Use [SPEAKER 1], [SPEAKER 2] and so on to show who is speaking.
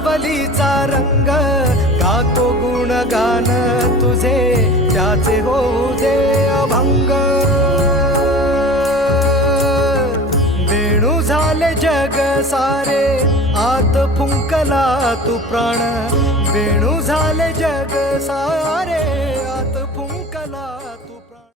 [SPEAKER 1] सावलीचा रंग गातो गुणगान तुझे त्याचे होऊ दे अभंग. वेणू झाले जग सारे आत फुंकला तू प्राण. वेणू